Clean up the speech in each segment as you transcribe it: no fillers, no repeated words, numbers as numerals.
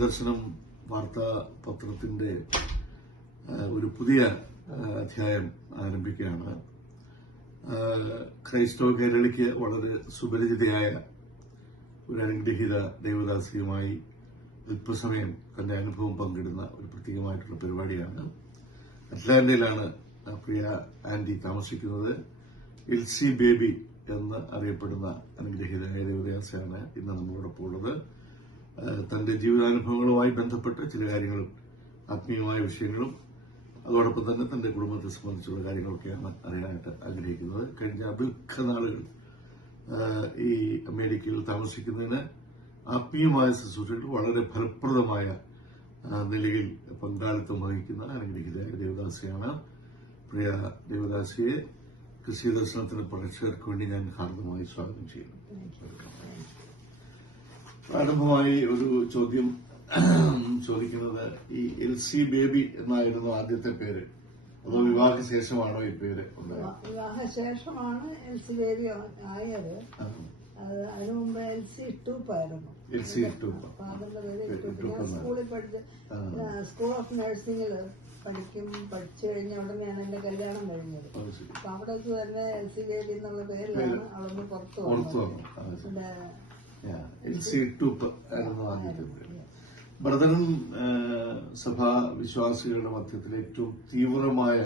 ദർശനം വാർത്താ പത്രത്തിന്റെ ഒരു പുതിയ അധ്യായം ആരംഭിക്കുകയാണ്. ക്രൈസ്തവ കേരളിക്ക് വളരെ സുപരിചിതയായ ഒരു അനുഗ്രഹീത ദേവദാസിയുമായി അല്പസമയം തന്റെ അനുഭവം പങ്കിടുന്ന ഒരു പ്രത്യേകമായിട്ടുള്ള പരിപാടിയാണ്. അറ്റ്ലാന്റയിലാണ് പ്രിയ ആന്റി താമസിക്കുന്നത്. എൽസി ബേബി എന്ന് അറിയപ്പെടുന്ന അനുഗ്രഹീതയായ ദേവദാസിയാണ് ഇന്ന് നമ്മളോടൊപ്പം ഉള്ളത്. തന്റെ ജീവിതാനുഭവങ്ങളുമായി ബന്ധപ്പെട്ട് ചില കാര്യങ്ങളും ആത്മീയമായ വിഷയങ്ങളും അതോടൊപ്പം തന്നെ തന്റെ കുടുംബത്തെ സംബന്ധിച്ചുള്ള കാര്യങ്ങളൊക്കെയാണ് അറിയാനായിട്ട് ആഗ്രഹിക്കുന്നത്. കഴിഞ്ഞ ദീർഘനാളുകൾ ഈ അമേരിക്കയിൽ താമസിക്കുന്നതിന് ആത്മീയമായ ശുശ്രൂഷകൾ വളരെ ഫലപ്രദമായ നിലയിൽ പങ്കാളിത്തം വഹിക്കുന്ന അനുഗ്രഹീതയായ ദേവദാസിയാണ്. പ്രിയ ദേവദാസിയെ ക്രിസ്തീയ ദർശനത്തിന് പ്രേക്ഷകർക്ക് വേണ്ടി ഞാൻ ഹാർദമായി സ്വാഗതം ചെയ്യുന്നു. പ്രാരംഭമായി ഒരു ചോദ്യം ചോദിക്കുന്നത്, ഈ എൽസി ബേബി എന്നായിരുന്നു ആദ്യത്തെ പേര്, അതോ വിവാഹശേഷമാണോ ഈ പേര് ഉണ്ടായത്? വിവാഹശേഷമാണ് എൽസി ബേബി ആയത്. അതിനു മുമ്പ് എൽസി ടൂപ്പായിരുന്നു. എൽസി ടൂപ്പ്. ഫാദറിന്റെ പേര് ഞാൻ സ്കൂളിൽ പഠിച്ച് സ്കൂൾ ഓഫ് നഴ്സിംഗില് പഠിച്ചു കഴിഞ്ഞ ഉടനെയാണ് എന്റെ കല്യാണം കഴിഞ്ഞത്. അപ്പൊ അവിടെ വെച്ച് തന്നെ എൽസി ബേബി എന്നുള്ള പേരിലാണ് അവിടുന്ന് പുറത്തു വന്നത്. എൽസി ടൂപ്പ് ആയിരുന്നു ആദ്യത്തെ പേര്. ബ്രദറും സഭാ വിശ്വാസികളുടെ മധ്യത്തിൽ ഏറ്റവും തീവ്രമായ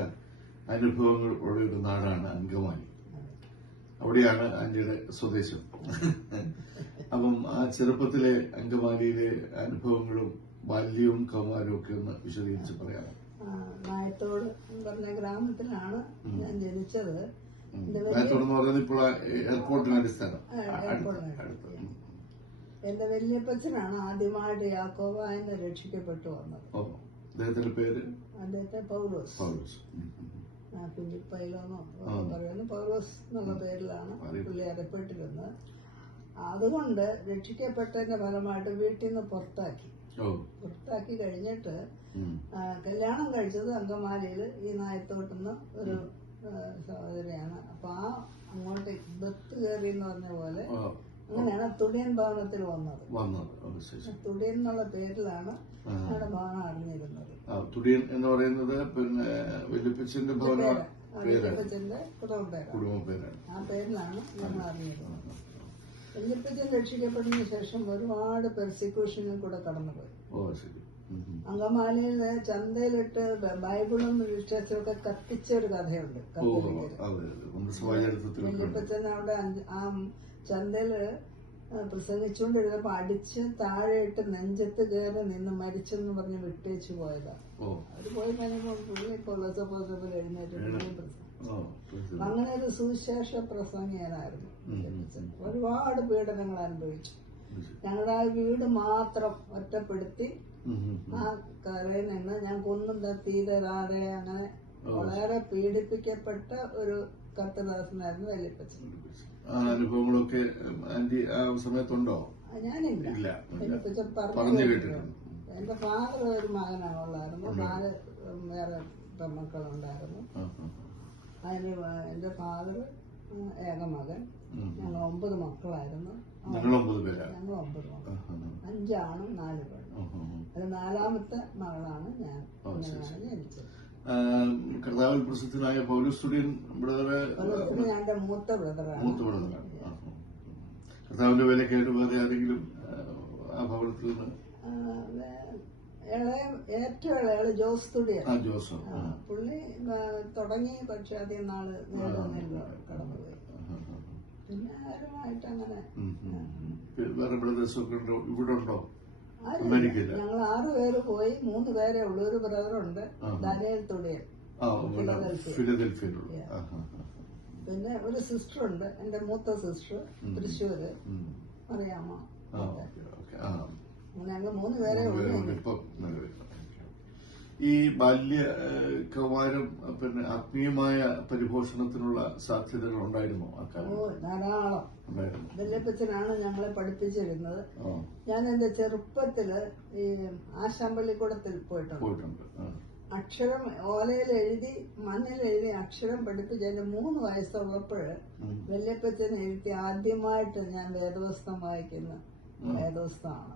അനുഭവങ്ങൾ ഉള്ള ഒരു നാടാണ് അങ്കമാലി. അവിടെയാണ് ആന്റിയുടെ സ്വദേശം. അപ്പം ആ ചെറുപ്പത്തിലെ അങ്കമാലിയിലെ അനുഭവങ്ങളും ബാല്യവും കൗമാരവും ഒക്കെ ഒന്ന് വിശദീകരിച്ച് പറയാം. നായത്തോട് പറഞ്ഞ ഗ്രാമത്തിലാണ് ഞാൻ ജനിച്ചത്. നായത്തോട് എന്ന് പറയുന്നത് ഇപ്പോൾ എയർപോർട്ടിന് അടിസ്ഥാനം. എന്റെ വല്യപ്പച്ചനാണ് ആദ്യമായിട്ട് യാക്കോബായനെ രക്ഷിക്കപ്പെട്ടു വന്നത്. അദ്ദേഹത്തിന്റെ പേര് അദ്ദേഹത്തെ പൗലോസ്. ഫിലിപ്പൈലോന്നോ പറയുന്നു. പൗലോസ് എന്നുള്ള പേരിലാണ് പുള്ളി അറിയപ്പെട്ടിരുന്നത്. അതുകൊണ്ട് രക്ഷിക്കപ്പെട്ടതിന്റെ ഫലമായിട്ട് വീട്ടിൽ നിന്ന് പുറത്താക്കി കഴിഞ്ഞിട്ട് കല്യാണം കഴിച്ചത് അങ്കമാലിയിൽ ഈ നായത്തോട്ടുന്ന ഒരു സഹോദരിയാണ്. അപ്പൊ അങ്ങോട്ട് ബത്ത് കയറി എന്ന് പറഞ്ഞ പോലെ അങ്ങനെയാണ് തുടിയൻ ഭവനത്തിൽ വന്നത്. തുടിയൻ എന്നുള്ള പേരിലാണ് ഞങ്ങളുടെ ഭവനം അറിഞ്ഞിരുന്നത്. തുടിയൻ എന്ന് പറയുന്നത് പിന്നെ വല്യപ്പച്ചന്റെ വല്യപ്പച്ചന്റെ കുടുംബ പേരാണ്. ആ പേരിലാണ് ഞങ്ങൾ അറിഞ്ഞിരുന്നത്. വല്യപ്പച്ചൻ രക്ഷിക്കപ്പെട്ടതിന് ശേഷം ഒരുപാട് പെർസിക്യൂഷനിൽ കൂടെ കടന്നുപോയി. അങ്കമാലിയിലെ ചന്തയിലിട്ട് ബൈബിളും ലിറ്ററേച്ചറും ഒക്കെ കത്തിച്ച ഒരു കഥയുണ്ട്. വല്യപ്പച്ചൻ അവിടെ ആ ചന്തയില് പ്രസംഗിച്ചുകൊണ്ടിരുന്നപ്പോ അടിച്ച് താഴെയിട്ട് നെഞ്ചത്ത് കയറി നിന്ന് മരിച്ചെന്ന് പറഞ്ഞ് വിട്ടേച്ചു പോയതാ. അത് പോയി കഴിഞ്ഞപ്പോ പുള്ളി കൊല്ലസപ്പോസപ്പോൾ എഴുന്നേറ്റ് അങ്ങനെ ഒരു സുവിശേഷ പ്രസംഗിയനായിരുന്നു. ഒരുപാട് പീഡനങ്ങൾ അനുഭവിച്ചു. ഞങ്ങളുടെ ആ വീട് മാത്രം ഒറ്റപ്പെടുത്തി ആ കരയിൽ നിന്ന് ഞാൻ കൊന്നും തീരാതെ അങ്ങനെ വളരെ പീഡിപ്പിക്കപ്പെട്ട ഒരു കർത്തദാസനായിരുന്നു വല്യപ്പച്ചൻ. അനുഭവങ്ങളൊക്കെ ആന്റി ആ സമയത്തുണ്ടോ? ഞാനില്ല. വല്യപ്പച്ചൻ പറഞ്ഞു കേട്ടിട്ടുണ്ട്. എന്റെ ഫാദർ ഒരു മകനാണുള്ളായിരുന്നു. 4 വേറെ പെൺമക്കളുണ്ടായിരുന്നു. അതിന് എന്റെ ഫാദർ ഏകമകൻ. ഞങ്ങൾ 9 മക്കളായിരുന്നു. ഞങ്ങൾ 9 മക്കൾ, 5 ആണും 4 പെണ്ണും. അത് 4ാമത്തെ മകളാണ് ഞാൻ. ജനിച്ചത്. കർത്താവിൽ പ്രസിദ്ധനായ പൗലോസ് തുടിയൻ ബ്രദറെ ഞങ്ങളുടെ മൂത്ത ബ്രദറാണ്. കർത്താവിന്റെ വേലക്കായിട്ട് വേറെ ആരെങ്കിലും ആ ഭവനത്തിൽ നിന്ന്? ഏറ്റവും ഇളയാള് ജോസ് തുടിയൻ. പുള്ളി തുടങ്ങി, പക്ഷെ അധികം നാള് കടന്നുപോയി. പിന്നെ ആരുമായിട്ട് അങ്ങനെ വേറെ ബ്രദേഴ്സൊക്കെ ഉണ്ടോ? ഇവിടെ ഉണ്ടോ? ഞങ്ങൾ 6 പേര് പോയി. 3 പേരേ ഉള്ളൂ. ഒരു ബ്രദറുണ്ട്, ദാനിയേൽ തുടിയൻ, ഫിലദൽഫിയയിലുള്ള. പിന്നെ ഒരു സിസ്റ്റർ ഉണ്ട്, എന്റെ മൂത്ത സിസ്റ്റർ, തൃശ്ശൂര്, അറിയാമോ? ഞങ്ങൾ 3 പേരേ ഉള്ളൂ. ഈ ബാല്യ കൗമാരം പിന്നെ ആത്മീയമായ പരിപോഷണത്തിനുള്ള സാധ്യതകൾ ഉണ്ടായിരുന്നോ? ധാരാളം. വല്യപ്പച്ചനാണ് ഞങ്ങളെ പഠിപ്പിച്ചിരുന്നത്. ഞാൻ എന്റെ ചെറുപ്പത്തില് ഈ ആശാമ്പള്ളിക്കൂടത്തിൽ പോയിട്ടുണ്ട്. അക്ഷരം ഓലയിൽ എഴുതി മണ്ണിൽ എഴുതി അക്ഷരം പഠിപ്പിച്ച് എന്റെ 3 വയസ്സുള്ളപ്പോൾ വല്യപ്പച്ചൻ എഴുതി ആദ്യമായിട്ട് ഞാൻ വേദപുസ്തകം വായിക്കുന്ന വേദപുസ്തകമാണ്.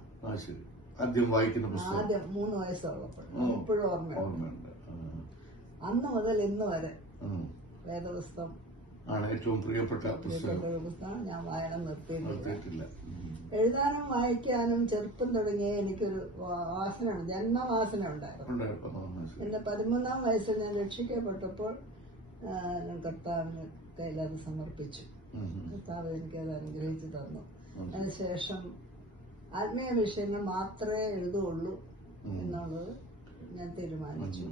ആദ്യം വായിക്കുന്ന പുസ്തകം ആദ്യം 3 വയസ്സുള്ളപ്പോൾ ഇപ്പോഴും ഓർമ്മയുണ്ട്. അന്ന് മുതൽ ഇന്ന് വരെ വേദപുസ്തകം ആണ് ഏറ്റവും പ്രിയപ്പെട്ട പുസ്തകം. ഞാൻ വായന നിർത്തിയിട്ടില്ല. എഴുതാനും വായിക്കാനും ചെറുപ്പം തുടങ്ങിയ എനിക്കൊരു വാസന, ജന്മവാസന ഉണ്ടായിരുന്നു. എന്റെ 13-ാം വയസ്സിൽ ഞാൻ രക്ഷിക്കപ്പെട്ടപ്പോൾ ഞാൻ കർത്താവിന് കയ്യിലത് സമർപ്പിച്ചു. കർത്താവ് എനിക്കത് അനുഗ്രഹിച്ചു തന്നു. അതിനുശേഷം ആത്മീയ വിഷയങ്ങൾ മാത്രമേ എഴുതുകയുള്ളൂ എന്നുള്ളത് ഞാൻ തീരുമാനിച്ചു.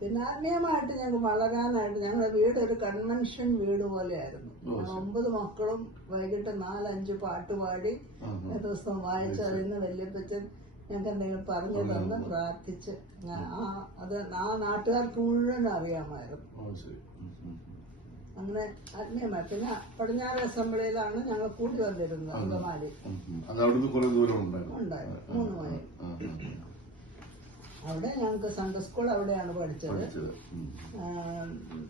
പിന്നെ ആത്മീയമായിട്ട് ഞങ്ങൾക്ക് വളരാനായിട്ട് ഞങ്ങളുടെ വീട് ഒരു കൺവെൻഷൻ വീട് പോലെയായിരുന്നു. 9 മക്കളും വൈകിട്ട് 4-5 പാട്ടുപാടി ദിവസം വായിച്ചറിയുന്ന വല്യപ്പച്ചൻ ഞങ്ങൾക്ക് എന്തെങ്കിലും പറഞ്ഞു തന്ന് പ്രാർത്ഥിച്ച് അത് ആ നാട്ടുകാർക്ക് മുഴുവൻ അറിയാമായിരുന്നു. അങ്ങനെ ആത്മീയമായി. പിന്നെ പടിഞ്ഞാറ് അസംബ്ലിയിലാണ് ഞങ്ങൾ കൂടി വന്നിരുന്നത്. അങ്കമാലി ഉണ്ടായിരുന്നു 3 മൈൽ. അവിടെ ഞങ്ങൾക്ക് സൺഡേ സ്കൂൾ അവിടെയാണ് പഠിച്ചത്.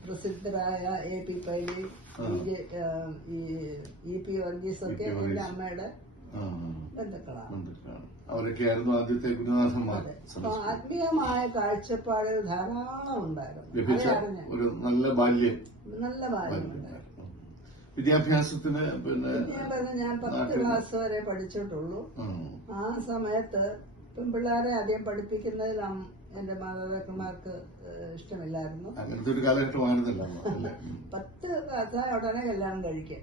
പ്രസിദ്ധരായ AP പൈലി, EP വർഗീസ് ഒക്കെ എന്റെ അമ്മയുടെ ബന്ധുക്കളാണ്. അവരൊക്കെയായിരുന്നു ആദ്യത്തെ ഗുരുനാഥന്മാർ. ആത്മീയമായ കാഴ്ചപ്പാടുകൾ ധാരാളം ഉണ്ടായിരുന്നു. ഒരു നല്ല ബാല്യം ഉണ്ടായിരുന്നു. വിദ്യാഭ്യാസത്തിന് ഞാൻ 10 ക്ലാസ് വരെ പഠിച്ചിട്ടുള്ളൂ. ആ സമയത്ത് പെൺപിള്ളേരെ ആദ്യം പഠിപ്പിക്കുന്നതിൽ എന്റെ മാതാപിതാക്കന്മാർക്ക് ഇഷ്ടമില്ലായിരുന്നു. അങ്ങനത്തെ ഒരു കാലഘട്ടമായിരുന്നല്ലോ. 10 ക്ലാസ്സായ ഉടനെ കല്യാണം കഴിക്കുക.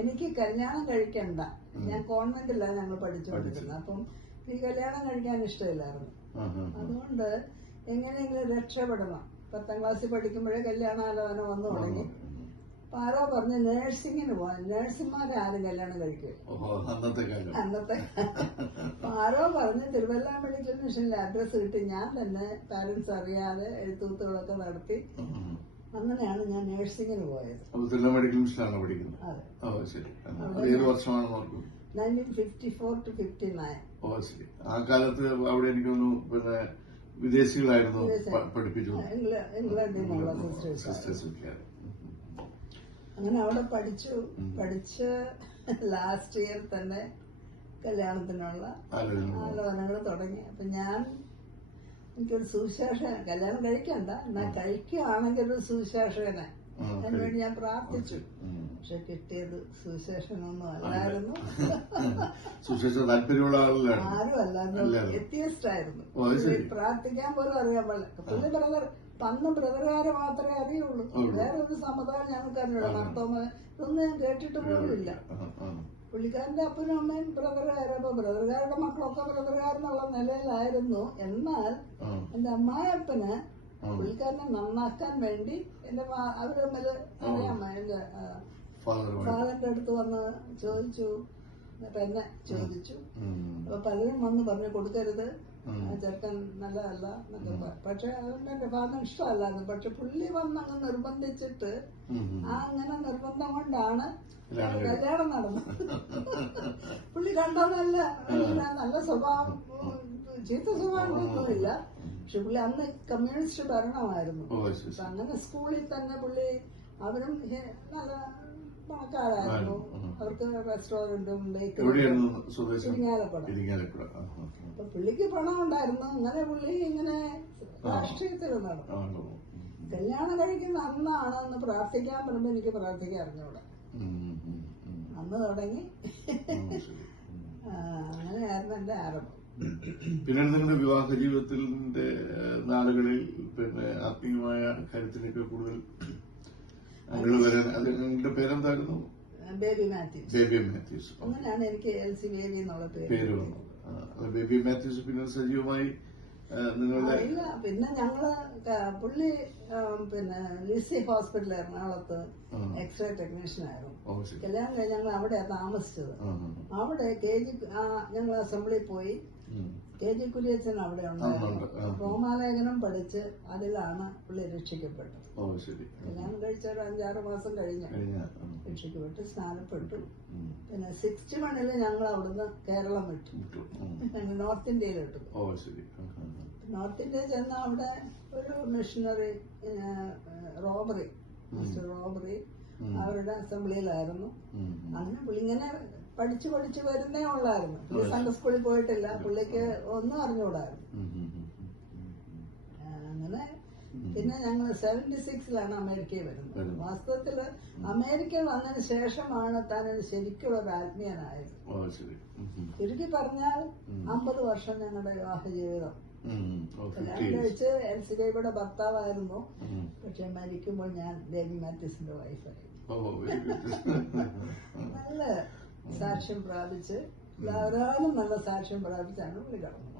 എനിക്ക് കല്യാണം കഴിക്കണ്ട, ഞാൻ കോൺവെന്റിലാണ് ഞങ്ങൾ പഠിച്ചുകൊണ്ടിരുന്നത്. അപ്പം ഈ കല്യാണം കഴിക്കാൻ ഇഷ്ടമില്ലായിരുന്നു. അതുകൊണ്ട് എങ്ങനെയെങ്കിലും രക്ഷപ്പെടണം. 10ാം ക്ലാസ്സിൽ പഠിക്കുമ്പോഴേ കല്യാണാലോചന വന്നു തുടങ്ങി. അപ്പൊ ആരോ പറഞ്ഞ് നേഴ്സിങ്ങിന് പോകാൻ. നേഴ്സുമാരെ ആരും കല്യാണം കഴിക്കും അന്നത്തെ. അപ്പൊ ആരോ പറഞ്ഞ് തിരുവല്ല മെഡിക്കൽ മിഷനിൽ അഡ്രസ് കിട്ടി. ഞാൻ തന്നെ പാരന്റ്സ് അറിയാതെ എഴുത്തുകളൊക്കെ നടത്തി. അങ്ങനെയാണ് ഞാൻ നേഴ്സിങ്ങിന് പോയത്. മെഡിക്കൽ മിഷനാണ് പഠിക്കുന്നത്. അതെ. 1954 to 59. ആ കാലത്ത് അവിടെ എനിക്കൊന്നു പിന്നെ വിദേശികളായിരുന്നു പഠിപ്പിച്ചു. ഇംഗ്ലണ്ടിൽ നിന്നുള്ള സിസ്റ്റേഴ്സ്. അങ്ങനെ അവിടെ പഠിച്ച് ലാസ്റ്റ് ഇയർ തന്നെ കല്യാണത്തിനുള്ള ആലോചനകൾ തുടങ്ങി. അപ്പൊ എനിക്കൊരു സുവിശേഷകൻ, കല്യാണം കഴിക്കണ്ട, എന്നാൽ കഴിക്കുകയാണെങ്കിൽ ഒരു സുവിശേഷകനെ അതിനുവേണ്ടി ഞാൻ പ്രാർത്ഥിച്ചു. പക്ഷെ കിട്ടിയത് സുവിശേഷനൊന്നും അല്ലായിരുന്നു. ആരും അല്ലായിരുന്നു, എത്തിയസ്റ്റ് ആയിരുന്നു. പ്രാർത്ഥിക്കാൻ പോലും അറിയാൻ പാടില്ല. പുള്ളി ബ്രദർ അന്ന് ബ്രദറുകാരെ മാത്രമേ അറിയുള്ളൂ. വേറൊരു സമുദായം ഞങ്ങൾക്ക് അറിഞ്ഞൂടാ. മർത്തോമ ഇതൊന്നും ഞാൻ കേട്ടിട്ട് പോലും ഇല്ല. പുള്ളിക്കാരന്റെ അപ്പനും അമ്മയും ബ്രദറുകാരപ്പോ ബ്രദറുകാരുടെ മക്കളൊക്കെ ബ്രദറുകാരെന്നുള്ള നിലയിലായിരുന്നു. എന്നാൽ എന്റെ അമ്മായപ്പന് പുള്ളിക്കാരനെ നന്നാക്കാൻ വേണ്ടി അവര് തമ്മിൽ അറിയാമോ, എന്റെ ഫാദറിന്റെ അടുത്ത് വന്ന് ചോദിച്ചു. അപ്പൊ എന്നെ ചോദിച്ചു. അപ്പൊ പലരും വന്ന് പറഞ്ഞു കൊടുക്കരുത്, ചെറുക്കൻ നല്ലതല്ല എന്നൊക്കെ. പക്ഷെ അതുകൊണ്ട് എന്റെ ഫാദർ ഇഷ്ടമല്ലായിരുന്നു. പക്ഷെ പുള്ളി വന്ന് അങ്ങ് നിർബന്ധിച്ചിട്ട് അങ്ങനെ നിർബന്ധം കൊണ്ടാണ് കല്യാണം നടന്നത്. പുള്ളി കണ്ടതല്ല, നല്ല സ്വഭാവം, ചീത്ത സ്വഭാവങ്ങളൊന്നുമില്ല. പക്ഷെ പുള്ളി അന്ന് കമ്മ്യൂണിസ്റ്റ് ഭരണമായിരുന്നു. അങ്ങനെ സ്കൂളിൽ തന്നെ പുള്ളി, അവരും നല്ല പണക്കാരായിരുന്നു. അവർക്ക് റെസ്റ്റോറന്റും ഇരിങ്ങാലക്കുട. അപ്പൊ പുള്ളിക്ക് പണം ഉണ്ടായിരുന്നു. അങ്ങനെ പുള്ളി ഇങ്ങനെ രാഷ്ട്രീയത്തിൽ നടന്നു. കല്യാണം കഴിക്കുന്ന അന്നാണ് എന്ന് പ്രാർത്ഥിക്കാൻ പറയുമ്പോ എനിക്ക് പ്രാർത്ഥിക്കാൻ അറിഞ്ഞൂടെ. അന്ന് തുടങ്ങി. അങ്ങനെയായിരുന്നു എന്റെ ആരംഭം. പിന്നെ നിങ്ങളുടെ വിവാഹ ജീവിതത്തിന്റെ നാളുകളിൽ പിന്നെ ആത്മീയമായ കാര്യത്തിലേക്ക് കൂടുതൽ നിങ്ങളുടെ പേരെന്തായിരുന്നു? ബേബി മാത്യൂസ്. അങ്ങനെയാണ് എനിക്ക് LC ബേബി എന്നുള്ള പേര് വന്നത്. ബേബി മാത്യൂസ് പിന്നെ സജീവമായി ഇല്ല. പിന്നെ ഞങ്ങള് പുള്ളി പിന്നെ ലിസി ഹോസ്പിറ്റൽ എറണാകുളത്ത് എക്സ്റേ ടെക്നീഷ്യൻ ആയിരുന്നു. കല്യാണം കഴിഞ്ഞ് ഞങ്ങൾ അവിടെയാ താമസിച്ചത്. അവിടെ ഞങ്ങൾ അസംബ്ലിയിൽ പോയി. KG കുര്യച്ചൻ അവിടെ ഉണ്ടായിരുന്നു. റോമാലേഖനം പഠിച്ച് അതിലാണ് പുള്ളി രക്ഷിക്കപ്പെട്ടത്. കല്യാണം കഴിച്ച ഒരു 5-6 മാസം കഴിഞ്ഞ് രക്ഷിക്കപ്പെട്ട് സ്നാനപ്പെട്ടു. പിന്നെ 61 ഞങ്ങൾ അവിടുന്ന് കേരളം വിട്ടു. ഞങ്ങൾ നോർത്ത് ഇന്ത്യയിലിട്ടു. നോർത്ത് ഇന്ത്യയിൽ ചെന്ന അവിടെ ഒരു മിഷണറി റോബറി അവരുടെ അസംബ്ലിയിലായിരുന്നു. അങ്ങനെ പുള്ളി ഇങ്ങനെ പഠിച്ചു വരുന്നേ ഉള്ളായിരുന്നു. പുള്ളി സൺഡേ സ്കൂളിൽ പോയിട്ടില്ല, പുള്ളിക്ക് ഒന്നും അറിഞ്ഞുകൂടായിരുന്നു. അങ്ങനെ പിന്നെ ഞങ്ങൾ 76-ലാണ് അമേരിക്കയിൽ വരുന്നത്. വാസ്തവത്തില് അമേരിക്കയിൽ വന്നതിന് ശേഷമാണ് താൻ ശരിക്കുള്ള ഒരു ആത്മീയനായത്. ചുരുക്കി പറഞ്ഞാൽ 50 വർഷം ഞങ്ങളുടെ വിവാഹ ജീവിതം. കല്യാണം കഴിച്ച് എൽസിയുടെ ഭർത്താവായിരുന്നു, പക്ഷെ മരിക്കുമ്പോൾ ഞാൻ ഡേവി മാത്യൂസിന്റെ വൈഫായി. നല്ല സാക്ഷ്യം പ്രാപിച്ച്, ധാരാളം നല്ല സാക്ഷ്യം പ്രാപിച്ചാണ് പുള്ളി കടന്നത്.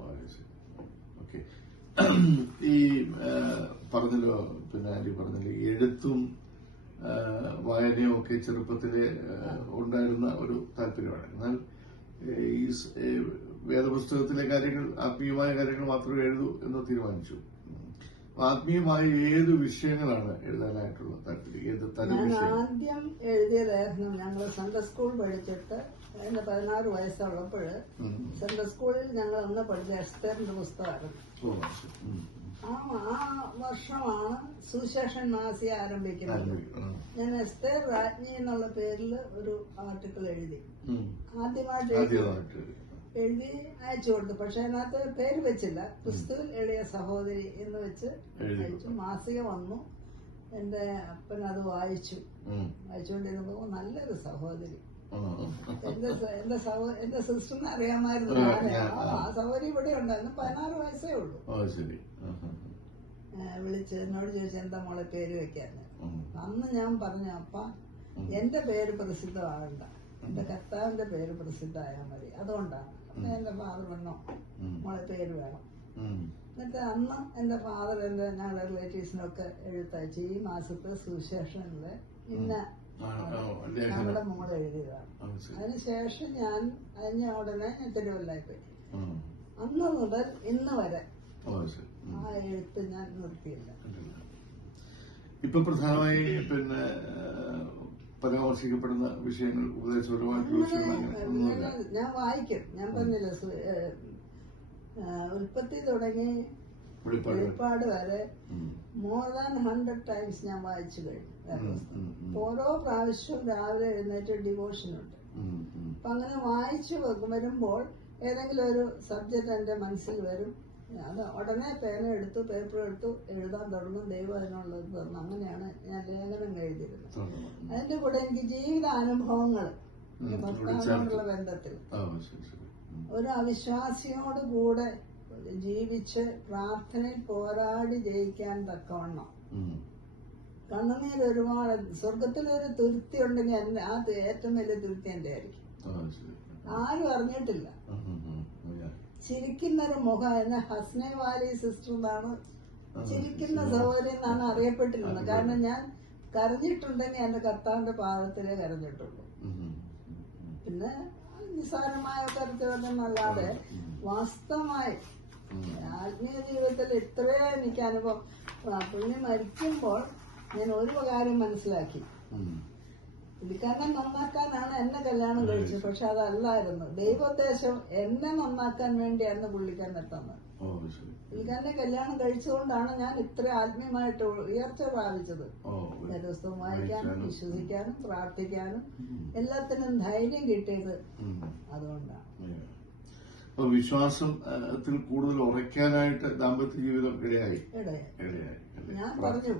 ഈ പറഞ്ഞല്ലോ, പിന്നെ ആന്റി പറഞ്ഞല്ലോ, എഴുത്തും വായനയും ഒക്കെ ചെറുപ്പത്തിലെ ഉണ്ടായിരുന്ന ഒരു താല്പര്യമാണ്. എന്നാൽ ഈ വേദപുസ്തകത്തിലെ കാര്യങ്ങൾ, ആത്മീയമായ കാര്യങ്ങൾ മാത്രമേ എഴുതൂ എന്ന് തീരുമാനിച്ചു. ആത്മീയമായ ഏത് വിഷയങ്ങളാണ് എഴുതാനായിട്ടുള്ള താല്പര്യം? ഏത് തരം വിഷയം? ആദ്യം എഴുതിയ ലേഖനം ഞങ്ങൾ സൺഡേ സ്കൂൾ പഠിച്ചിട്ട് എന്റെ 16 വയസ്സുള്ളപ്പോൾ സൺഡേ സ്കൂളിൽ ഞങ്ങൾ അന്ന് പഠിച്ച എസ്തേറിന്റെ പുസ്തകമായിരുന്നു. ആ വർഷമാണ് സുശേഷൻ മാസിക ആരംഭിക്കുന്നത്. ഞാൻ എസ്തേർ രാജ്ഞി എന്നുള്ള പേരിൽ ഒരു ആർട്ടിക്കിൾ എഴുതി. ആദ്യമായിട്ട് എഴുതി അയച്ചു കൊടുത്തു. പക്ഷെ അതിനകത്ത് പേര് വെച്ചില്ല, ക്രിസ്തുവിൽ എളിയ സഹോദരി എന്ന് വെച്ച് അയച്ചു. മാസിക വന്നു. എന്റെ അപ്പൻ അത് വായിച്ചുകൊണ്ടിരുന്നപ്പോ നല്ലൊരു സഹോദരി, എന്റെ സിസ്റ്ററിനെ അറിയാമായിരുന്നു. ആ സഹോദരി ഇവിടെ ഉണ്ടായിരുന്നു. 16 വയസ്സേ ഉള്ളൂ. വിളിച്ച് എന്നോട് ചോദിച്ചു എന്താ മോളെ പേര് വെക്കാൻ. അന്ന് ഞാൻ പറഞ്ഞു, അപ്പ എന്റെ പേര് പ്രസിദ്ധമാകണ്ട, എന്റെ കർത്താവിന്റെ പേര് പ്രസിദ്ധമായാൽ മതി, അതുകൊണ്ടാണ്. അപ്പൊ എന്റെ ഫാദർ വന്നോ മോളെ പേര് വേണം. എന്നിട്ട് അന്ന് എന്റെ ഫാദർ ഞങ്ങളുടെ റിലേറ്റീവ്സിനൊക്കെ എഴുത്തയച്ചു, ഈ മാസത്തെ സുവിശേഷനില് ഇന്ന നമ്മുടെ മോള് എഴുതിയതാണ്. അതിനുശേഷം ഞാൻ അതിന് ഉടനെ തിരുവല്ലായി പോയി. അന്ന് മുതൽ ഇന്ന് വരെ ആ എഴുത്ത് ഞാൻ നിർത്തിയില്ല. ഇപ്പൊ പ്രധാനമായി പിന്നെ പരാമർശിക്കപ്പെടുന്ന വിഷയങ്ങൾ ഞാൻ വായിക്കും. ഞാൻ പറഞ്ഞില്ല, ഉൽപ്പത്തി തുടങ്ങി വെളിപ്പാട് വരെ മോർ ദാൻ 100 ടൈംസ് ഞാൻ വായിച്ചു കഴിഞ്ഞു. ഓരോ പ്രാവശ്യവും രാവിലെ എഴുന്നേറ്റ് ഡിവോഷനുണ്ട്. അപ്പൊ അങ്ങനെ വായിച്ചു വരുമ്പോൾ ഏതെങ്കിലും ഒരു സബ്ജക്ട് എന്റെ മനസ്സിൽ വരും. അത് ഉടനെ പേന എടുത്തു, പേപ്പർ എടുത്തു എഴുതാൻ തുടങ്ങും. ദൈവം അതിനുള്ളത് തന്നു. അങ്ങനെയാണ് ഞാൻ ലേഖനം എഴുതിയിരുന്നത്. അതിന്റെ കൂടെ എനിക്ക് ജീവിതാനുഭവങ്ങൾ, ഭർത്താവിനോടുള്ള ബന്ധത്തിൽ ഒരു അവിശ്വാസിയോട് കൂടെ ജീവിച്ച് പ്രാർത്ഥനയിൽ പോരാടി ജയിക്കാൻ തക്കവണ്ണം കണ്ണുനീർ ഒരുപാട്. സ്വർഗത്തിലൊരു തുരുത്തി ഉണ്ടെങ്കിൽ ആ ഏറ്റവും വലിയ തുരുത്തി എന്റെ ആയിരിക്കും. ആരും അറിഞ്ഞിട്ടില്ല. ചിരിക്കുന്നൊരു മുഖം, എന്നെ ഹസ്നെ വാലി സിസ്റ്റർ എന്നാണ്, ചിരിക്കുന്ന സഹോദരി എന്നാണ് അറിയപ്പെട്ടിരുന്നത്. കാരണം ഞാൻ കരഞ്ഞിട്ടുണ്ടെങ്കിൽ എന്റെ കർത്താവിന്റെ പാദത്തിലേ കരഞ്ഞിട്ടുള്ളൂ. പിന്നെ നിസ്സാരമായ കരുത്തല്ലാതെ വാസ്തവമായി ആത്മീയ ജീവിതത്തിൽ ഇത്രയും എനിക്ക് അനുഭവം. പുള്ളി മരിക്കുമ്പോൾ ഞാൻ ഒരു കാര്യം മനസ്സിലാക്കി, പുള്ളിക്കാരനെ നന്നാക്കാനാണ് എന്നെ കല്യാണം കഴിച്ചത്. പക്ഷെ അതല്ലായിരുന്നു ദൈവോദ്ദേശം. എന്നെ നന്നാക്കാൻ വേണ്ടിയായിരുന്നു പുള്ളിക്കാരനെ തന്നത്. പുള്ളിക്കാരനെ കല്യാണം കഴിച്ചുകൊണ്ടാണ് ഞാൻ ഇത്ര ആത്മീയമായിട്ട് ഉയർച്ച പ്രാപിച്ചത്. ദിവസവും വായിക്കാനും വിശ്വസിക്കാനും പ്രാർത്ഥിക്കാനും എല്ലാത്തിനും ധൈര്യം കിട്ടിയത് അതുകൊണ്ടാണ്. വിശ്വാസത്തിൽ കൂടുതൽ ഉറയ്ക്കാനായിട്ട് ദാമ്പത്യ ജീവിതം ഇടയായി. ഞാൻ പറഞ്ഞു,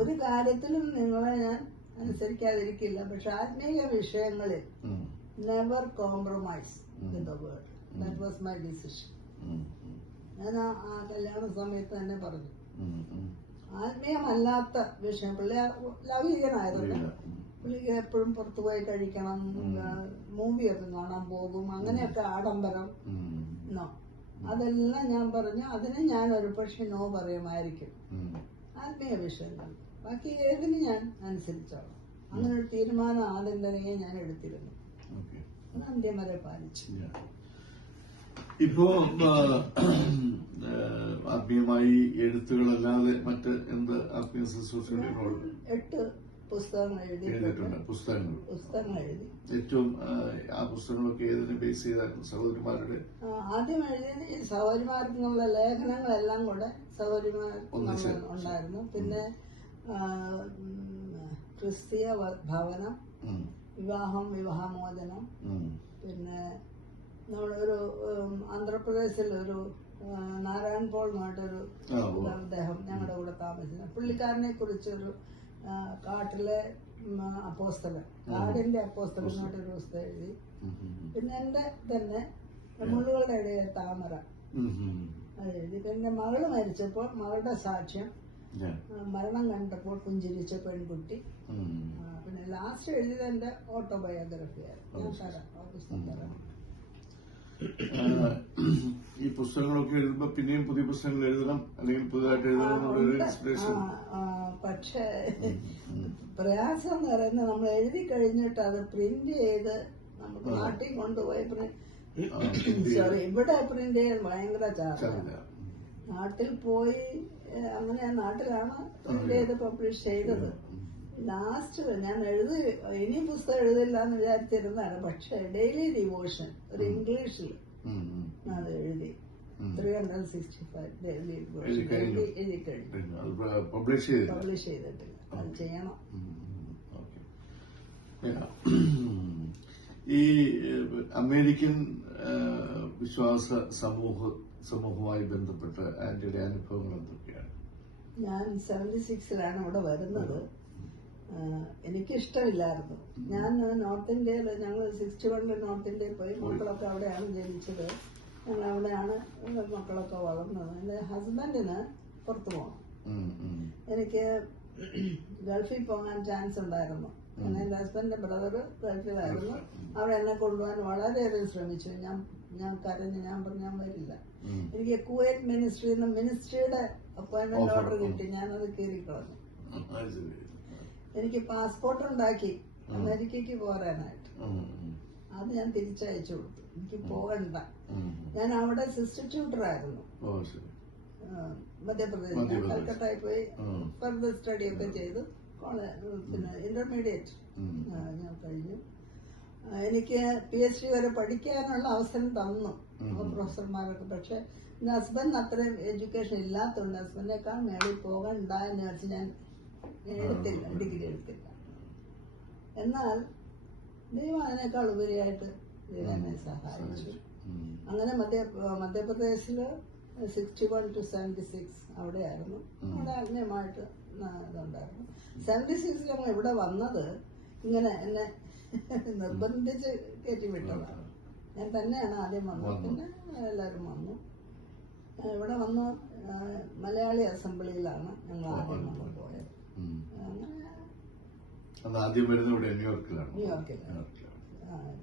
ഒരു കാര്യത്തിലും നിങ്ങളെ ഞാൻ അനുസരിക്കാതിരിക്കില്ല, പക്ഷെ ആത്മീയ വിഷയങ്ങളിൽ never compromise with the word. That was my decision. ഞാൻ ആ കല്യാണ സമയത്ത് തന്നെ പറഞ്ഞു, ആത്മീയമല്ലാത്ത വിഷയം. പുള്ളി ലൗകികനായിരുന്നു. പുള്ളിക്ക് എപ്പോഴും പുറത്തുപോയി കഴിക്കണം, മൂവിയൊക്കെ കാണാൻ പോകും, അങ്ങനെയൊക്കെ ആഡംബരം. നോ, അതെല്ലാം ഞാൻ പറഞ്ഞു. അതിന് ഞാൻ ഒരു പക്ഷെ നോ പറയുമായിരിക്കും. ആത്മീയ വിഷയങ്ങൾ ബാക്കി ഏതിന് ഞാൻ അനുസരിച്ചോളാം. അങ്ങനെ ഒരു തീരുമാനം ആദ്യം തന്നെ ഞാൻ എടുത്തിരുന്നു. അന്ത്യം വരെ പാലിച്ചു. ഇപ്പോ ആത്മീയമായി എഴുത്തുകളല്ലാതെ മറ്റ് എന്ത് ആത്മീയ ശുശ്രൂഷകൾ? 8 പുസ്തകങ്ങൾ എഴുതിയിട്ടുണ്ട്. പുസ്തകങ്ങൾ എഴുതി. ഏറ്റവും ആ പുസ്തകങ്ങളൊക്കെ ഏതിനെ ബേസ് ചെയ്തായിരുന്നു? സഹോദരിമാരുടെ ആദ്യം എഴുതിയ സഹോദരിമാർക്കുള്ള ലേഖനങ്ങളെല്ലാം കൂടെ സഹോദരിമാർ ഉണ്ടായിരുന്നു. പിന്നെ ക്രിസ്തീയ ഭവനം, വിവാഹം, വിവാഹമോചനം. പിന്നെ നമ്മളൊരു ആന്ധ്രാപ്രദേശിലൊരു നാരായൺ പോൾ എന്നൊരു അദ്ദേഹം ഞങ്ങളുടെ കൂടെ താമസിച്ചു. പുള്ളിക്കാരനെ കുറിച്ചൊരു കാട്ടിലെ അപ്പോസ്തലൻ, കാടിന്റെ അപ്പോസ്തലൻ എന്നൊരു പുസ്തകം എഴുതി. പിന്നെ എന്റെ തന്നെ മുള്ളുകളുടെ ഇടയിൽ താമര അത് എഴുതി. പിന്നെ മകള് മരിച്ചപ്പോൾ മകളുടെ സാക്ഷ്യം, മരണം കണ്ടപ്പോൾ പുഞ്ചിരിച്ച പെൺകുട്ടി. പിന്നെ ലാസ്റ്റ് എഴുതിയത് എന്റെ ഓട്ടോബയോഗ്രഫിയായിരുന്നു. ഞാൻ തരാം, ആ പുസ്തകം തരാം. ഈ പുസ്തകങ്ങളൊക്കെ എഴുതുമ്പോ പിന്നെയും പുതിയ പുസ്തകങ്ങൾ എഴുതണം, അല്ലെങ്കിൽ പുതുതായിട്ട് എഴുതണം എന്നുള്ളൊരു ഇൻസ്പിറേഷൻ. പക്ഷേ പ്രയാസം എന്ന് പറയുന്നത് നമ്മൾ എഴുതി കഴിഞ്ഞിട്ട് അത് പ്രിന്റ് ചെയ്ത് നമുക്ക് നാട്ടിൽ കൊണ്ടുപോയി ഇവിടെ പ്രിന്റ് ചെയ്യാൻ ഭയങ്കര ചാർജാണ്. നാട്ടിൽ പോയി അങ്ങനെ നാട്ടിലാണ് പ്രിന്റ് ചെയ്ത് പബ്ലിഷ് ചെയ്തത്. ലാസ്റ്റ് ഞാൻ ഇനി പുസ്തകം എഴുതില്ല എന്ന് വിചാരിച്ചിരുന്നതാണ്. പക്ഷെ ഡെയിലി ഡിവോഷൻ ഒരു ഇംഗ്ലീഷിൽ അത് എഴുതി 365 ഡെയിലി ഡിവോഷൻ എഴുതി കഴിഞ്ഞു. പബ്ലിഷ് ചെയ്തിട്ടില്ല, അത് ചെയ്യണം. ഈ അമേരിക്കൻ വിശ്വാസ സമൂഹവുമായി ബന്ധപ്പെട്ട ആന്റിയുടെ അനുഭവങ്ങൾ എന്തൊക്കെയാണ്? ഞാൻ 76 ഇവിടെ വരുന്നത്. എനിക്കിഷ്ടമില്ലായിരുന്നു. ഞാൻ നോർത്ത് ഇന്ത്യയിൽ, ഞങ്ങൾ 61 നോർത്ത് ഇന്ത്യയിൽ പോയി. മക്കളൊക്കെ അവിടെയാണ് ജനിച്ചത്. ഞങ്ങൾ അവിടെയാണ് മക്കളൊക്കെ വളർന്നത്. എന്റെ ഹസ്ബൻഡിന് പുറത്തു പോകണം. എനിക്ക് ഗൾഫിൽ പോകാൻ ചാൻസ് ഉണ്ടായിരുന്നു. എന്റെ ഹസ്ബൻഡിന്റെ ബ്രദർ ഗൾഫിലായിരുന്നു. അവിടെ എന്നെ കൊണ്ടുപോകാൻ വളരെയധികം ശ്രമിച്ചു. ഞാൻ കരഞ്ഞു. ഞാൻ പറഞ്ഞു ഞാൻ വരില്ല. എനിക്ക് കുവൈറ്റ് മിനിസ്ട്രിയുടെ അപ്പോയിന്റ്മെന്റ് ഓർഡർ കിട്ടി. ഞാനത് കീറിക്കളഞ്ഞു. എനിക്ക് പാസ്പോർട്ട് ഉണ്ടാക്കി അമേരിക്കക്ക് പോരാനായിട്ട്. അത് ഞാൻ തിരിച്ചയച്ചു കൊടുത്തു. എനിക്ക് പോകണ്ട. ഞാൻ അവിടെ സിസ്റ്റർ ട്യൂട്ടറായിരുന്നു മധ്യപ്രദേശിൽ. കൽക്കട്ടയിൽ പോയി ഫർദർ സ്റ്റഡി ഒക്കെ ചെയ്തു. പിന്നെ ഇന്റർമീഡിയറ്റ് ഞാൻ കഴിഞ്ഞു. എനിക്ക് PhD വരെ പഠിക്കാനുള്ള അവസരം തന്നു പ്രൊഫസർമാരൊക്കെ. പക്ഷെ എന്റെ ഹസ്ബൻഡ് അത്രയും എഡ്യൂക്കേഷൻ ഇല്ലാത്തതുകൊണ്ട് ഹസ്ബൻഡിനേക്കാൾ മേളിൽ പോകണ്ട എന്ന് വെച്ച് ഞാൻ എടുത്തില്ല, ഡിഗ്രി എടുത്തില്ല. എന്നാൽ ദൈവം അതിനേക്കാൾ ഉപരിയായിട്ട് എന്നെ സഹായിച്ചു. അങ്ങനെ മധ്യപ്രദേശില് 61 to 76 അവിടെയായിരുന്നു. അവിടെ ആത്മീയമായിട്ട് ഇതുണ്ടായിരുന്നു. 76 ഞങ്ങൾ ഇവിടെ വന്നത് ഇങ്ങനെ എന്നെ നിർബന്ധിച്ച് കയറ്റി വിട്ടതാണ്. ഞാൻ തന്നെയാണ് ആദ്യം വന്നത്. പിന്നെ എല്ലാവരും വന്നു. ഇവിടെ വന്ന് മലയാളി അസംബ്ലിയിലാണ് ഞങ്ങൾ ആദ്യം നമ്മൾ പോയത്. ന്യൂയോർക്കിലാണ്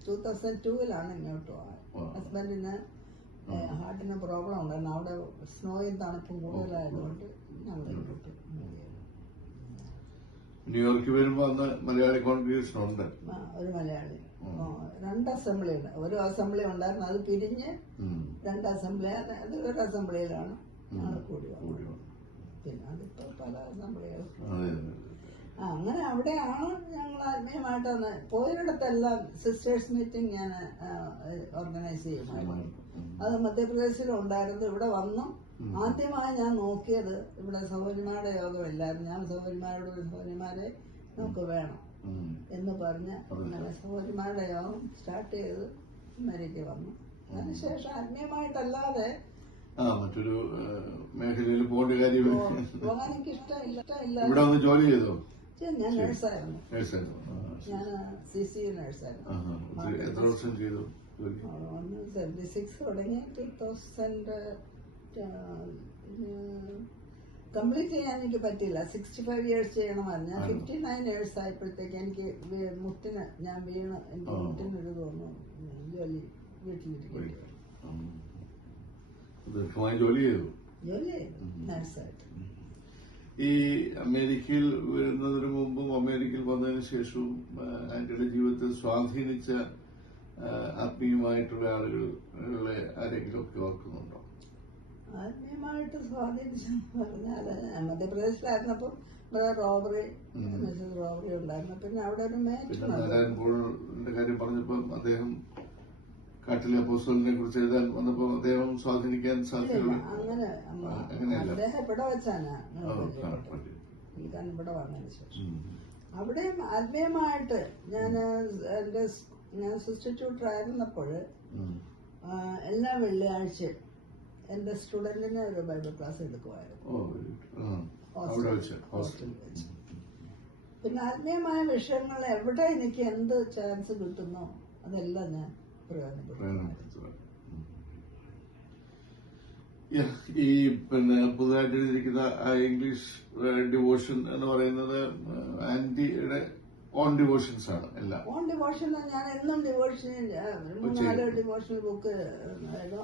2002 ഇങ്ങോട്ട് പോയത്. ഹസ്ബൻഡിന് ഹാർട്ടിന് പ്രോബ്ലം ഉണ്ടായിരുന്നു. അവിടെ സ്നോയും തണുപ്പും കൂടുതലായതുകൊണ്ട് ഞങ്ങൾ ഇങ്ങോട്ട് ന്യൂയോർക്കിൽ വരുമ്പോ അന്ന് മലയാളി കോൺഗ്രിഗേഷൻ ഉണ്ട്. ഒരു മലയാളി 2 അസംബ്ലി ഉണ്ട്. ഒരു അസംബ്ലി ഉണ്ടായിരുന്നു. അത് പിരിഞ്ഞ് 2 അസംബ്ലി. അത് ഒരു അസംബ്ലിയിലാണ് ഞങ്ങൾ കൂടി വന്നത്. പിന്നെ അതിപ്പോ പല അസംബ്ലികളും. അങ്ങനെ അവിടെയാണ് ഞങ്ങൾ ആത്മീയമായിട്ട് വന്ന് പോയിടത്തെല്ലാം സിസ്റ്റേഴ്സ് മീറ്റിംഗ് ഞാൻ ഓർഗനൈസ് ചെയ്യുമായിരുന്നു. അത് മധ്യപ്രദേശിലും ഉണ്ടായിരുന്നു. ഇവിടെ വന്നു ആദ്യമായി ഞാൻ നോക്കിയത് ഇവിടെ സഹോദരിമാരുടെ യോഗമില്ലായിരുന്നു. ഞാൻ സഹോദരിമാരെ നമുക്ക് വേണം എന്ന് പറഞ്ഞ് അങ്ങനെ സഹോദരിമാരുടെ യോഗം സ്റ്റാർട്ട് ചെയ്ത് അമേരിക്ക വന്നു. അതിനുശേഷം ആത്മീയമായിട്ടല്ലാതെ മറ്റൊരു മേഖലയിൽ പോകേണ്ട കാര്യം പോകാൻ എനിക്ക് ഇഷ്ടമില്ല. ഇവിടെ വന്ന് ജോലി ചെയ്തോ? ഞാൻ നഴ്സായിരുന്നു. ഞാൻ CCU നഴ്സായിരുന്നു. എത്ര വർഷം ചെയ്തു? 76 തുടങ്ങി 2000 കംപ്ലീറ്റ് ചെയ്യാൻ എനിക്ക് പറ്റില്ല. 65 years ചെയ്യണമായിരുന്നു. ഞാൻ 59 years ആയപ്പോഴത്തേക്ക് എനിക്ക് മുട്ടിന് ഞാൻ വീണ്. എനിക്ക് മുട്ടിനൊരു തോന്നുന്നു ജോലി വീട്ടിലിരിക്കും. ജോലി ചെയ്തു നഴ്സായിട്ട്. ഈ അമേരിക്കയിൽ വരുന്നതിന് മുമ്പും അമേരിക്കയിൽ വന്നതിന് ശേഷവും ആന്റിയുടെ ജീവിതത്തിൽ സ്വാധീനിച്ച ആത്മീയമായിട്ടുള്ള ആളുകളെ ആരെങ്കിലും ഒക്കെ ഓർക്കുന്നുണ്ടോ? ആത്മീയമായിട്ട് സ്വാധീനിച്ചെന്ന് പറഞ്ഞാല് മധ്യപ്രദേശിലായിരുന്നപ്പോ റോബറി, മിസസ് റോബറി ഉണ്ടായിരുന്നു. പിന്നെ അവിടെ ഒരു നാരായൺ പോളിന്റെ കാര്യം പറഞ്ഞപ്പോൾ അദ്ദേഹം കാട്ടിലെ അപ്പോസ്തലനെ കുറിച്ച് എഴുതാൻ വന്നപ്പോ അദ്ദേഹം സ്വാധീനിക്കാൻ സാധ്യതയുള്ള അങ്ങനെയല്ല. അദ്ദേഹം ഇവിടെ വെച്ചാണ് ഇവിടെ വന്നതിന് ശേഷം. അവിടെയും ആത്മീയമായിട്ട് ഞാൻ സബ്സ്റ്റിറ്റ്യൂട്ടർ ആയിരുന്നപ്പോൾ എല്ലാ വെള്ളിയാഴ്ചയും എന്റെ സ്റ്റുഡന്റിന് ഒരു ബൈബിൾ ക്ലാസ് എടുക്കുമായിരുന്നു ഹോസ്റ്റലിൽ വെച്ച്. പിന്നെ ആത്മീയമായ വിഷയങ്ങൾ എവിടെ എനിക്ക് എന്ത് ചാൻസ് കിട്ടുന്നോ അതെല്ലാം ഞാൻ പ്രയോജനപ്പെടുത്തും. ഈ പിന്നെ പുതുതായിട്ട് എഴുതിയിരിക്കുന്ന ഇംഗ്ലീഷ് ഡിവോഷൻ എന്ന് പറയുന്നത് ആന്റിയുടെ ഓൺ ഡിവോഷൻസ് ആണ് എല്ലാം. ഓൺ ഡിവോഷൻ ഞാൻ എന്നും ഡിവോഷൻ 3-4 ഡിവോഷണൽ ബുക്ക്.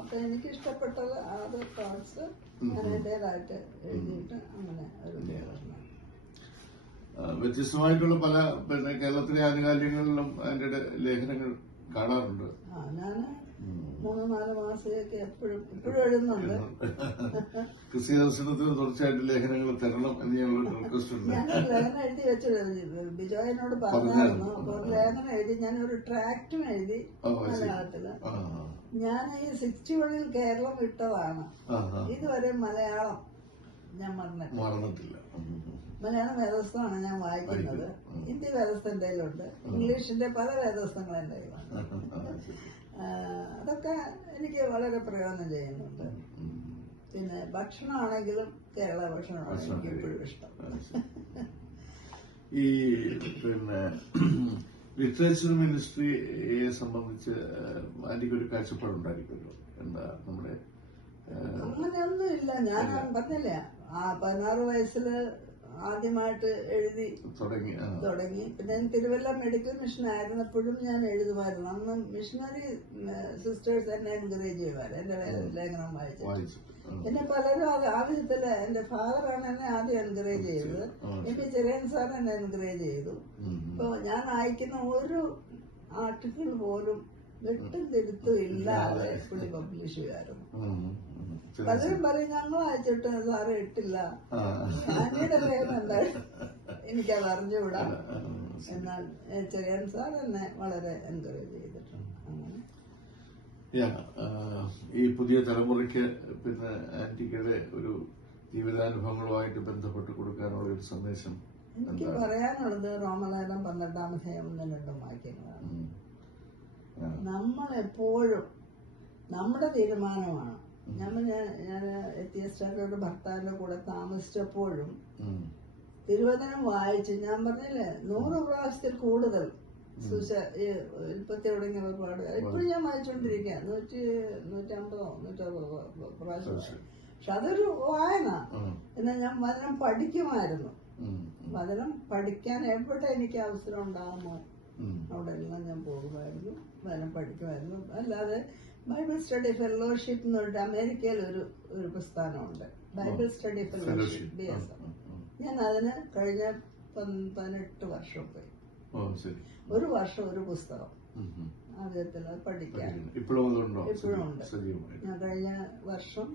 അപ്പൊ എനിക്ക് ഇഷ്ടപ്പെട്ടത് അത് തോട്ട്സ് ഞാൻ എന്റേതായിട്ട് എഴുതിയിട്ട് അങ്ങനെ ഒരു ഡിവോഷൻ. വ്യത്യസ്തമായിട്ടുള്ള പല പിന്നെ കേരളത്തിലെ ആനുകാലികങ്ങളിലും അതിന്റെ ലേഖനങ്ങൾ കാണാറുണ്ട്. ഞാൻ 3-4 മാസമൊക്കെ എപ്പോഴും എഴുതുന്നുണ്ട്. ക്രിസ്തീയ ദർശനത്തിന് തുടർച്ചയായിട്ട് ലേഖനങ്ങൾ തരണം എന്ന് ഞങ്ങൾ റിക്വസ്റ്റ് ഉണ്ട്. ഞാൻ ലേഖനം എഴുതി വെച്ചിരുന്നു, ബിജോയനോട് പറഞ്ഞായിരുന്നു. അപ്പൊ ഒരു ലേഖനം എഴുതി, ഞാനൊരു ട്രാക്റ്റും എഴുതി മലയാളത്തില്. ഞാൻ ഈ 60കളിൽ കേരളം വിട്ടതാണ്. ഇതുവരെ മലയാളം ഞാൻ മറന്നിട്ടില്ല. മലയാളം വേദസ്ഥമാണ് ഞാൻ വായിക്കുന്നത്. ഹിന്ദി വേദസ്ഥ എന്റെ കയ്യിലുണ്ട്, ഇംഗ്ലീഷിന്റെ പല വേദസ്ഥങ്ങൾ എന്റെ കയ്യിലുണ്ട്. അതൊക്കെ എനിക്ക് വളരെ പ്രയോജനം ചെയ്യുന്നുണ്ട്. പിന്നെ ഭക്ഷണമാണെങ്കിലും കേരള ഭക്ഷണമാണ് എനിക്ക് എപ്പോഴും ഇഷ്ടം. ഈ പിന്നെ ലിറ്ററേച്ചർ മിനിസ്ട്രിയെ സംബന്ധിച്ച് ആന്റിക്കൊരു കാഴ്ചപ്പാടുണ്ടായിരിക്കുമല്ലോ. എന്താ നമ്മുടെ അങ്ങനെയൊന്നുമില്ല. ഞാൻ പറഞ്ഞില്ലേ, 16 വയസ്സില് ആദ്യമായിട്ട് എഴുതി തുടങ്ങി. പിന്നെ ഞാൻ തിരുവല്ല മെഡിക്കൽ മിഷൻ ആയിരുന്നപ്പോഴും ഞാൻ എഴുതുമായിരുന്നു. അന്ന് മിഷണറി സിസ്റ്റേഴ്സ് എന്നെ എൻകറേജ് ചെയ്യുമായിരുന്നു എന്റെ ലേഖനം വായിച്ചു. പിന്നെ പലരും ആവശ്യത്തില് എന്റെ ഫാദറാണ് എന്നെ ആദ്യം എൻകറേജ് ചെയ്തത്. MP ചെറിയൻ സാർ എന്നെ എൻകറേജ് ചെയ്തു. ഇപ്പൊ ഞാൻ അയക്കുന്ന ഒരു ആർട്ടിക്കിൾ പോലും വെട്ടും തിരുത്തും ഇല്ലാതെ എപ്പോഴും പബ്ലിഷ് ചെയ്യുമായിരുന്നു. പലരും പറയും ഞങ്ങൾ അയച്ചിട്ട് സാറ് ഇട്ടില്ല. ആന്റിയുടെ ലേഖനം എന്തായാലും എനിക്കത് അറിഞ്ഞുകൂടാ. എന്നാൽ ചെറിയൻ സാർ എന്നെ വളരെ എൻകറേജ് ചെയ്തിട്ടുണ്ട്. അങ്ങനെ ഈ പുതിയ തലമുറയ്ക്ക് പിന്നെ ആന്റിക്കയുടെ ഒരു ജീവിതാനുഭവങ്ങളുമായിട്ട് ബന്ധപ്പെട്ട് കൊടുക്കാനുള്ള ഒരു സന്ദേശം എനിക്ക് പറയാനുള്ളത് റോമലേഖനം 12-ാം അധ്യായം 1-2 വാക്യങ്ങളാണ്. നമ്മളെപ്പോഴും നമ്മുടെ തീരുമാനമാണ്. ഞാൻ എത്തിയസ്റ്റാരുടെ ഭർത്താവിന്റെ കൂടെ താമസിച്ചപ്പോഴും തിരുവചനം വായിച്ച് ഞാൻ പറഞ്ഞില്ലേ 100 പ്രാവശ്യത്തിൽ കൂടുതൽ ഉൽപ്പത്തി തുടങ്ങിയ ഒരുപാട് ഇപ്പോഴും ഞാൻ വായിച്ചുകൊണ്ടിരിക്കുക. 150-160 പ്രാവശ്യം. പക്ഷെ അതൊരു വായന. എന്നാൽ ഞാൻ വചനം പഠിക്കുമായിരുന്നു. വചനം പഠിക്കാൻ എവിടെ എനിക്ക് അവസരം ഉണ്ടാകുമോ അവിടെ എല്ലാം ഞാൻ പോകുമായിരുന്നു, വചനം പഠിക്കുമായിരുന്നു. അല്ലാതെ ബൈബിൾ സ്റ്റഡി ഫെലോഷിപ്പ് എന്ന് പറഞ്ഞിട്ട് അമേരിക്കയിൽ ഒരു പ്രസ്ഥാനമുണ്ട്, ബൈബിൾ സ്റ്റഡി ഫെലോഷിപ്പ് BSF. ഞാൻ അതിന് കഴിഞ്ഞ 18 വർഷം പോയി. ഒരു വർഷം ഒരു പുസ്തകം ആ വിധത്തിൽ പഠിക്കാൻ ഇപ്പോഴും ഉണ്ട്. ഞാൻ കഴിഞ്ഞ വർഷം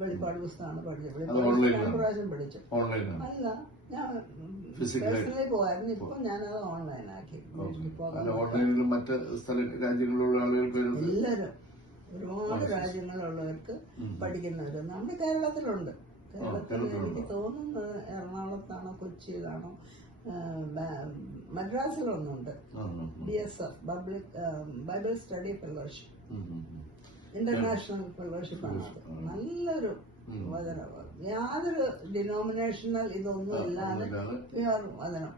വെളിപ്പാട് പുസ്തകമാണ് പഠിച്ചത്. 2 പ്രാവശ്യം പഠിച്ചു. അല്ല, ഞാൻ പേഴ്സണലി പോയായിരുന്നു. ഇപ്പൊ ഞാനത് ഓൺലൈനാക്കി. മറ്റ് രാജ്യങ്ങളിലുള്ള ആളുകൾക്ക് എല്ലാവരും ഒരുപാട് രാജ്യങ്ങളുള്ളവർക്ക് പഠിക്കുന്നവര് നമ്മുടെ കേരളത്തിലുണ്ട്. കേരളത്തിൽ എനിക്ക് തോന്നുന്നത് എറണാകുളത്താണോ കൊച്ചിയിലാണോ മദ്രാസിലൊന്നുണ്ട്. BSF Bible study fellowship, international fellowship ആണ്. നല്ലൊരു വചനമാണ്. യാതൊരു ഡിനോമിനേഷണൽ ഇതൊന്നും ഇല്ലാതെ പ്യുവർ വചനം.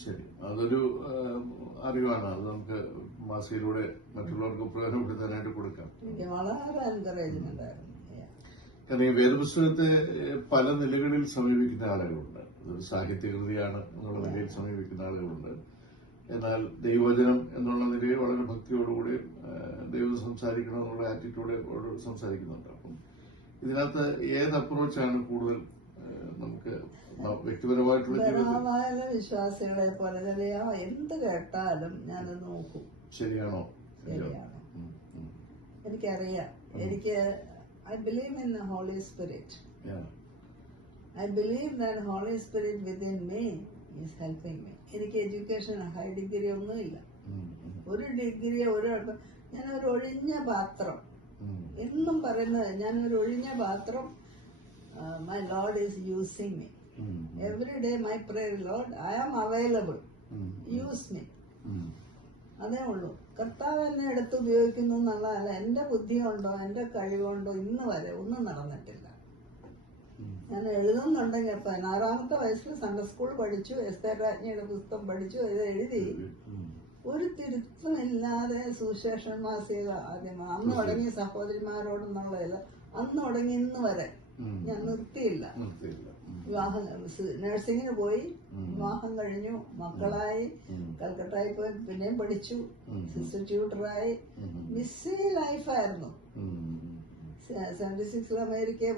ശരി, അതൊരു അറിവാണ്. അത് നമുക്ക് മാസികയിലൂടെ മറ്റുള്ളവർക്ക് പ്രയോജനപ്പെടുത്താനായിട്ട് കൊടുക്കാം. വളരെ എൻകറേജ്മെന്റ് ആയിരുന്നു. കാരണം ഈ വേദപുസ്തകത്തെ പല നിലകളിൽ സമീപിക്കുന്ന ആളുകളുണ്ട്. അതൊരു സാഹിത്യകൃതിയാണ് എന്നുള്ള നിലയിൽ സമീപിക്കുന്ന ആളുകളുണ്ട്. എന്നാൽ ദൈവവചനം എന്നുള്ള നിലയിൽ വളരെ ഭക്തിയോടുകൂടി ദൈവം സംസാരിക്കണം എന്നുള്ള ആറ്റിറ്റ്യൂഡോട് സംസാരിക്കുന്നുണ്ട്. അപ്പം ഇതിനകത്ത് ഏത് അപ്രോച്ചാണ് കൂടുതൽ നമുക്ക് വ്യക്തിപരമായിട്ടുള്ള വിശ്വാസികളെ പോലെ എന്ത് കേട്ടാലും ഞാനത് നോക്കും. ശരിയാണോ? എനിക്കറിയാം. I believe in the Holy Spirit. I believe that Holy Spirit within me is helping me. എനിക്ക് എഡ്യൂക്കേഷൻ ഹൈ ഡിഗ്രി ഒന്നുമില്ല. ഒരു ഡിഗ്രി ഞാനൊരു ഒഴിഞ്ഞ പാത്രം. എന്നും പറയുന്നത് ഞാനൊരു ഒഴിഞ്ഞ പാത്രം. My Lord is using me. Every day my prayer Lord I am available, use me. അതേ ഉള്ളൂ. കർത്താവ് എന്നെ എടുത്ത് ഉപയോഗിക്കുന്നു എന്നുള്ളതല്ല. എന്റെ ബുദ്ധി കൊണ്ടോ എന്റെ കഴിവുകൊണ്ടോ ഇന്ന് വരെ ഒന്നും നടന്നിട്ടില്ല. ഞാൻ എഴുതുന്നുണ്ടെങ്കിൽ 16-ാമത്തെ വയസ്സിൽ സൺഡേ സ്കൂൾ പഠിച്ചു, എസ്തേർ രാജ്ഞിയുടെ പുസ്തകം പഠിച്ചു, ഇത് എഴുതി ഒരു തിരുത്തമില്ലാതെ സുശേഷൻ മാസിക ആദ്യം അന്ന് തുടങ്ങിയ സഹോദരിമാരോടെന്നുള്ളതിൽ അന്ന് തുടങ്ങി ഇന്ന് വരെ ഞാൻ നിർത്തിയില്ല. വിവാഹം നഴ്സിങ്ങിന് പോയി, വിവാഹം കഴിഞ്ഞു, മക്കളായി, കൽക്കട്ടയിൽ പോയി, പിന്നെയും പഠിച്ചു, സിസ്റ്റർ ട്യൂട്ടറായി. ബിസി ലൈഫായിരുന്നു. 76 അമേരിക്കയിൽ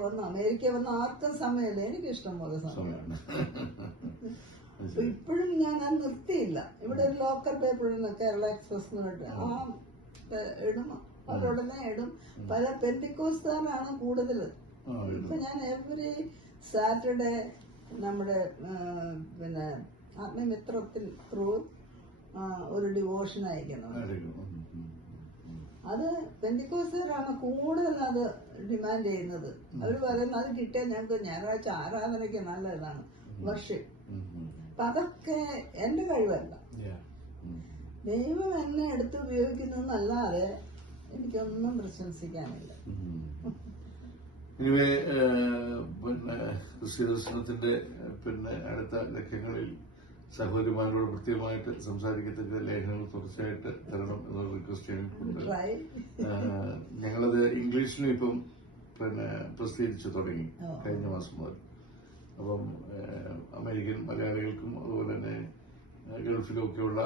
വന്ന് ആർക്കും സമയമില്ല, എനിക്ക് ഇഷ്ടം പോലെ സമയമാണ്. ഇപ്പോഴും ഞാൻ അത് നിർത്തിയില്ല. ഇവിടെ ഒരു ലോക്കൽ പേപ്പറിൽ കേരള എക്സ്പ്രസ് ഇടും, അവരുടനെ ഇടും. പല പെന്തിക്കോസ്താനാണ് കൂടുതൽ. ഇപ്പൊ ഞാൻ എവറി സാറ്റർഡേ നമ്മുടെ പിന്നെ ആത്മമിത്രത്തിൽ ത്രൂ ഒരു ഡിവോഷൻ അയക്കുന്നു. അത് പെന്തിക്കോസ്തരാണ് കൂടുതൽ അത് ഡിമാൻഡ് ചെയ്യുന്നത്. അവർ പറയുന്നത് അത് കിട്ടിയാൽ ഞങ്ങൾക്ക് ഞായറാഴ്ച ആരാധനയ്ക്ക് നല്ല ഇതാണ്, വർഷിപ്പ്. അപ്പൊ അതൊക്കെ എന്റെ കഴിവല്ല, ദൈവം എന്നെ എടുത്ത് ഉപയോഗിക്കുന്നു എന്നല്ലാതെ എനിക്കൊന്നും പ്രശംസിക്കാനില്ല. ഇനിവേ പിന്നെ ക്രിസ്ത്യദർശനത്തിന്റെ പിന്നെ അടുത്ത ലക്ഷ്യങ്ങളിൽ സഹോദരിമാരോട് പ്രത്യേകമായിട്ട് സംസാരിക്കത്തക്ക ലേഖനങ്ങൾ തീർച്ചയായിട്ട് തരണം എന്നുള്ള റിക്വസ്റ്റ് ചെയ്തിട്ടുണ്ട്. ഞങ്ങളത് ഇംഗ്ലീഷിലും ഇപ്പം പിന്നെ പ്രസിദ്ധീകരിച്ചു തുടങ്ങി കഴിഞ്ഞ മാസം മുതൽ. അപ്പം അമേരിക്കൻ മലയാളികൾക്കും അതുപോലെ തന്നെ ഗൾഫിലൊക്കെയുള്ള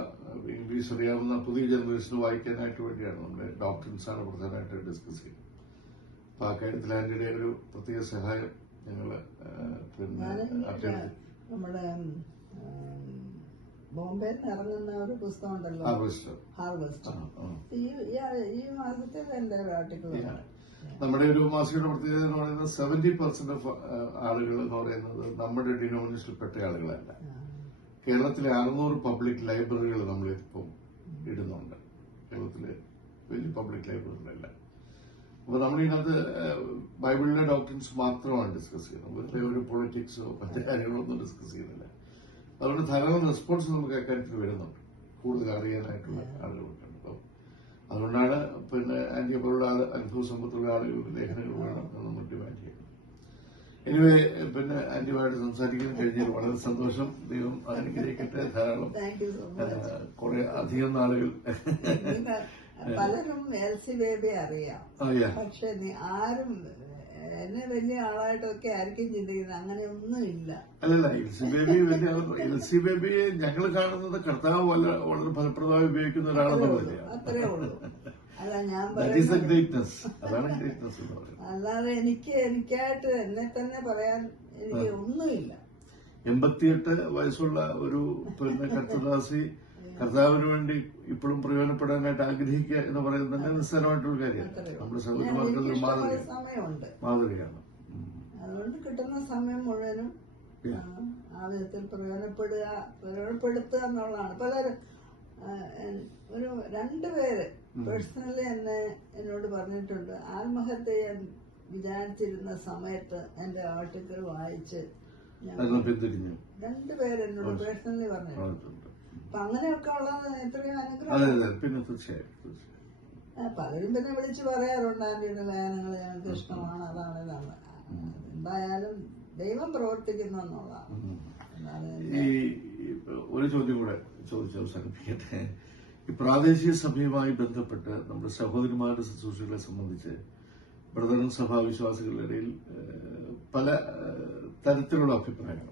ഇംഗ്ലീഷ് അറിയാവുന്ന പുതിയ ജനറേഷന് വായിക്കാനായിട്ട് വേണ്ടിയാണ് നമ്മുടെ ഡോക്ടറിൻസാണ് പ്രധാനമായിട്ട് ഡിസ്കസ് ചെയ്യുന്നത്. അപ്പൊ ആ കാര്യത്തിൽ ആന്റിയുടെ ഒരു പ്രത്യേക സഹായം ഞങ്ങള് പിന്നെ നമ്മുടെ ബോംബെയിൽ ഇറങ്ങുന്ന ഒരു പുസ്തകം ഉണ്ടല്ലോ, ഹാർവെസ്റ്റ്. ഈ മാസത്തിൽ എന്റെ ഒരു ആർട്ടിക്കിൾ നമ്മുടെ ഒരു മാസികയുടെ പ്രത്യേകത എന്ന് പറയുന്നത് 70% ഓഫ് ആളുകൾ എന്ന് പറയുന്നത് നമ്മുടെ ഡിനോമിനേഷനിൽപ്പെട്ട ആളുകളല്ല. കേരളത്തിലെ 600 പബ്ലിക് ലൈബ്രറികൾ നമ്മളിപ്പം ഇടുന്നുണ്ട്. കേരളത്തിലെ വലിയ പബ്ലിക് ലൈബ്രറികളല്ല. അപ്പൊ നമ്മളിതിനകത്ത് ബൈബിളിലെ ഡോക്ടറിൻസ് മാത്രമാണ് ഡിസ്കസ് ചെയ്യുന്നത്. വെറുതെ ഒരു പൊളിറ്റിക്സോ മറ്റു കാര്യങ്ങളോ ഒന്നും ഡിസ്കസ് ചെയ്യുന്നില്ല. അതുകൊണ്ട് ധാരാളം റെസ്പോൺസ് നമുക്ക് അക്കാര്യത്തിൽ വരുന്നുണ്ട്, കൂടുതൽ അറിയാനായിട്ടുള്ള ആളുകളുണ്ട്. അപ്പം അതുകൊണ്ടാണ് പിന്നെ ആന്റി പോലുള്ള അനുഭവ സമ്പത്തുള്ള ആളുകൾക്ക് ലേഖനങ്ങൾ വേണം എന്ന് നമ്മൾ ഡിമാൻഡ് ചെയ്യുന്നത്. എനിവേ പിന്നെ ആന്റിയുമായിട്ട് സംസാരിക്കാൻ കഴിഞ്ഞാൽ വളരെ സന്തോഷം. ദൈവം അനുഗ്രഹിക്കട്ടെ. ധാരാളം കുറെ അധികം നാളുകൾ പലരും എൽസി ബേബി അറിയാം, പക്ഷെ ആരും എന്നെ വലിയ ആളായിട്ടൊക്കെ ആയിരിക്കും ചിന്തിക്കുന്നത്. അങ്ങനെ ഒന്നും ഇല്ല. അല്ലല്ല, എൽസി ബേബിയെ ഞങ്ങൾ കാണുന്നത് കർത്താവ് വളരെ ഫലപ്രദമായി ഉപയോഗിക്കുന്ന ഒരാളെന്നുള്ളതല്ലേ. അത്രേ ഉള്ളൂ. അല്ല, ഞാൻ അല്ലാതെ എനിക്കായിട്ട് എന്നെ തന്നെ പറയാൻ എനിക്ക് ഒന്നുമില്ല. 88 വയസ്സുള്ള ഒരു പിന്നെ കർത്തദാസി കർത്താവിന് വേണ്ടി ഇപ്പോഴും പ്രയോജനപ്പെടാനായിട്ട് ആഗ്രഹിക്കുക എന്ന് പറയുന്നത് തന്നെ നിസ്സാരമായിട്ടുള്ള കാര്യമാണ്. നമ്മുടെ സഹോദരന്മാർക്കൊരു മാതൃകയാണ്. അതുകൊണ്ട് കിട്ടുന്ന സമയം മുഴുവനും ആ വിധത്തിൽ പ്രയോജനപ്പെടുത്തുക എന്നുള്ളതാണ്. പലരും ഒരു 2 പേര് പേഴ്സണലി എന്നോട് പറഞ്ഞിട്ടുണ്ട്. ആത്മഹത്യ ചെയ്യാൻ വിചാരിച്ചിരുന്ന സമയത്ത് എന്റെ ആർട്ടിക്കിൾ വായിച്ച് 2 പേര് എന്നോട് പേഴ്സണലി പറഞ്ഞിട്ടുണ്ട്. അപ്പൊ അങ്ങനെയൊക്കെ ഉള്ളത് എത്രയോ അനുഗ്രഹം. പലരും പിന്നെ വിളിച്ചു പറയാറുണ്ട്, ആന്റിയുടെ ലേഖനങ്ങൾ ഞങ്ങൾക്ക് ഇഷ്ടമാണ്, അതാണ് ഇതാണ്. എന്തായാലും ദൈവം പ്രവർത്തിക്കുന്നു എന്നുള്ളതാണ്. ഒരു ചോദ്യം കൂടെ ചോദിച്ച് അവസാനിപ്പിക്കട്ടെ. ഈ പ്രാദേശിക സഭയുമായി ബന്ധപ്പെട്ട് നമ്മുടെ സഹോദരിമാരുടെ ശുശ്രൂഷകളെ സംബന്ധിച്ച് ബ്രദറൻ സഭാ വിശ്വാസികളുടെ ഇടയിൽ പല തരത്തിലുള്ള അഭിപ്രായങ്ങളുണ്ട്.